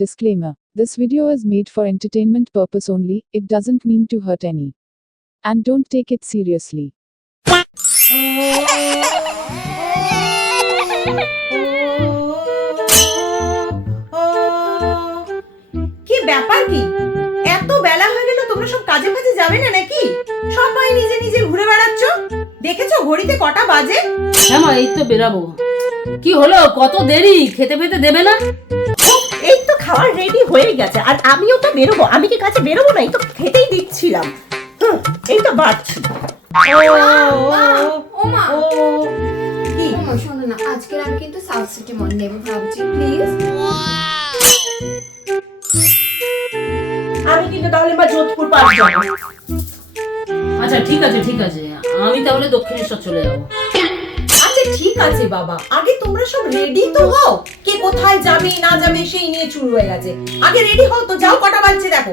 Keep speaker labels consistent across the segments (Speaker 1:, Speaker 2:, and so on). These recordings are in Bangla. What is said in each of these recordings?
Speaker 1: Disclaimer This video is made for entertainment purpose only, it doesn't mean to hurt any. And don't take it seriously.
Speaker 2: কি ব্যাপার কি এত বেলা হয়ে গেল তোমরা সব কাজে ফাজে যাবে না নাকি সবাই নিজে নিজে ঘুরে বেড়াচ্ছ দেখেছ ঘড়িতে কটা বাজে
Speaker 3: হ্যাঁ মা এই তো বেরাবো কি হলো কত দেরি খেতে পেতে দেবে না
Speaker 4: খাবার রেডি হয়ে গেছে। আর আমিও তো বেরোবো। আমি কি কাছে বেরোবো না? এই তো খেতেই দিচ্ছিলাম। হুম, এই তো বাড়ছি।
Speaker 5: ও মা
Speaker 2: ও কি
Speaker 5: ও মা শোনো না আজকে আমি কিন্তু সাউথ সিটি ভাবছি প্লিজ
Speaker 4: আমি কিন্তু তাহলে মা যোধপুর পার্ক যাব।
Speaker 3: আচ্ছা ঠিক আছে ঠিক আছে। আমি তাহলে দক্ষিণেশ্বর চলে যাব।
Speaker 2: ঠিক আছে বাবা আগে তোমরা সব রেডি তো হও কে কোথায় যাবে না যাবে সেই নিয়ে শুরু হয়ে গেছে। আগে রেডি হও তো যাও কটা বাজছে দেখো।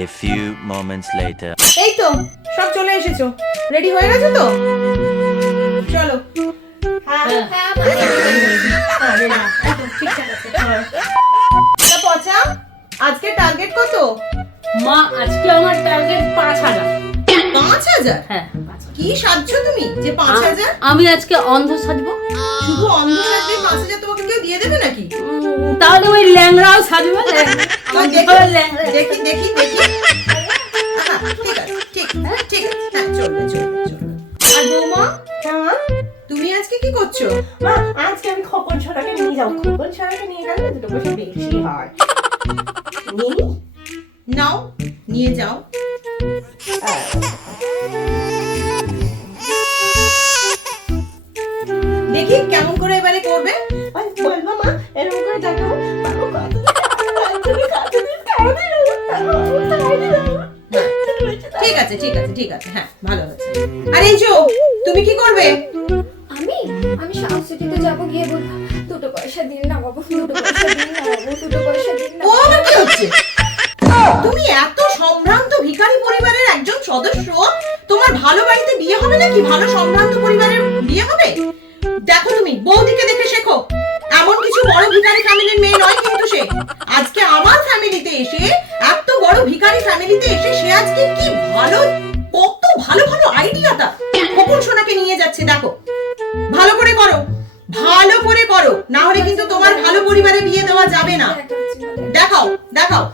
Speaker 6: A few moments later.
Speaker 2: এই তো সব চলে এসেছ। রেডি হয়ে গেছো তো? চলো।
Speaker 4: হ্যাঁ।
Speaker 3: হ্যাঁ
Speaker 2: পচা? আজকে টার্গেট কত?
Speaker 3: মা আজকে আমার টার্গেট পাঁচ হাজার।
Speaker 2: পাঁচ হাজার?
Speaker 3: হ্যাঁ।
Speaker 2: কি সাজছো তুমি? যে পাঁচ হাজার?
Speaker 3: আমি আজকে অন্ধ সাজবো।
Speaker 2: শুধু অন্ধ সাজলে পাঁচ হাজার তোমাকে কেউ দিয়ে দেবে নাকি?
Speaker 3: তাহলে ওই ল্যাংড়াও সাজবো ল্যাংড়া।
Speaker 2: দেখি দেখি দেখি দেখি। হ্যাঁ, ঠিক আছে ঠিক হ্যাঁ, ঠিক আছে। হ্যাঁ চলবে চলবে চলবে। আর বৌমা?
Speaker 4: হ্যাঁ
Speaker 2: তুমি আজকে কি করছ?
Speaker 4: মা আজকে আমি খোকন ছটাকে নিয়ে যাব। খোকন ছটাকে নিয়ে গেলে দুটো পয়সা বেশি হয়। নিয়ে
Speaker 2: নাও নিয়ে যাও। দেখি কেমন করে এবারে করবে?
Speaker 4: বলব মা এরকম করে খাওয়াবে
Speaker 2: ঠিক আছে ঠিক আছে ঠিক আছে হ্যাঁ ভালো হয়েছে। আর এই যো তুমি কি করবে?
Speaker 5: আমি? আমি যাব গিয়ে বলব দুটো পয়সা দিন না বাবু দুটো পয়সা দিন না বাবু দুটো পয়সা দিন না
Speaker 2: ও আবার কি হচ্ছে? তুমি এত সম্ভ্রান্ত ভিখারি পরিবারের একজন সদস্য তোমার ভালো বাড়িতে বিয়ে হবে নাকি ভালো সম্ভ্রান্ত তুমি বৌদিকে দেখে শেখো। এমন কিছু বড় ভিখারি ফ্যামিলির মেয়ে নয় কিন্তু সে। আজকে আমার ফ্যামিলিতে এসে, এত বড় ভিখারি ফ্যামিলিতে এসে সে আজকে কি ভালো, কত ভালো ভালো আইডিয়া তা খোকন সোনাকে নিয়ে যাচ্ছে, দেখো। ভালো করে করো, ভালো করে করো, না হলে কিন্তু তোমার ভালো পরিবারে বিয়ে দেওয়া যাবে না। দেখাও দেখাও।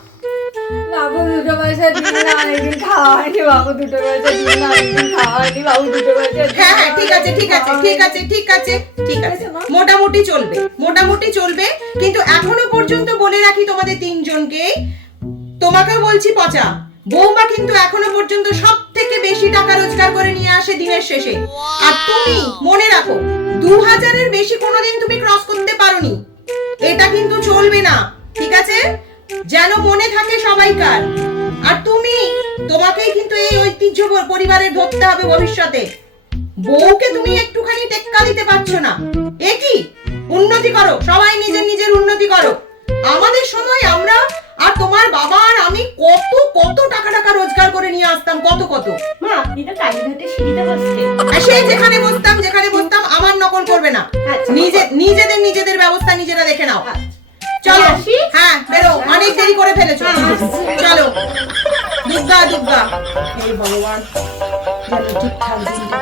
Speaker 5: বাবু দুটো পয়সা দিন না একদিন খাওয়ানি বাবু দুটো পয়সা দিন না একদিন খাওয়ানি বাবু দুটো পয়সা
Speaker 2: হ্যাঁ হ্যাঁ ঠিক আছে ঠিক আছে ঠিক আছে ঠিক আছে ঠিক আছে। মোটামুটি চলবে মোটামুটি চলবে কিন্তু এখনও পর্যন্ত বলে রাখি তোমাদের তিনজনকে তোমাকেও বলছি পচা বৌমা কিন্তু এখনও পর্যন্ত সব থেকে বেশি টাকা রোজগার করে নিয়ে আসে দিনের শেষে। আর তুমি মনে রাখো দু হাজারের বেশি কোনোদিন তুমি ক্রস করতে পারোনি। এটা কিন্তু চলবে না ঠিক আছে? যেন মনে থাকে সবাইকার। আর তুমি তোমাকেই কিন্তু এই ঐতিহ্য পরিবারের ধরতে হবে ভবিষ্যতে। বউকে তুমি একটুখানি টেক্কা দিতে পারছ না। এ কি? উন্নতি করো সবাই নিজের নিজের উন্নতি করো। আমাদের সময় আমরা আর তোমার বাবা আর আমি কত কত টাকা টাকা রোজগার করে নিয়ে আসতাম কত কত।
Speaker 4: মা আপনি তো কালীঘাটে সিঁড়িতে বসছে
Speaker 2: আর যেখানে বসতাম যেখানে বসতাম আমার নকল করবে না।
Speaker 4: আচ্ছা।
Speaker 2: নিজে নিজেদের নিজেদের ব্যবস্থা নিজেরা দেখে নাও। চলো। হ্যাঁ বেরো। অনেক দেরি করে ফেলেছো। চলো। দুর্গা দুর্গা
Speaker 4: হে ভগবান। ঠিকঠাক।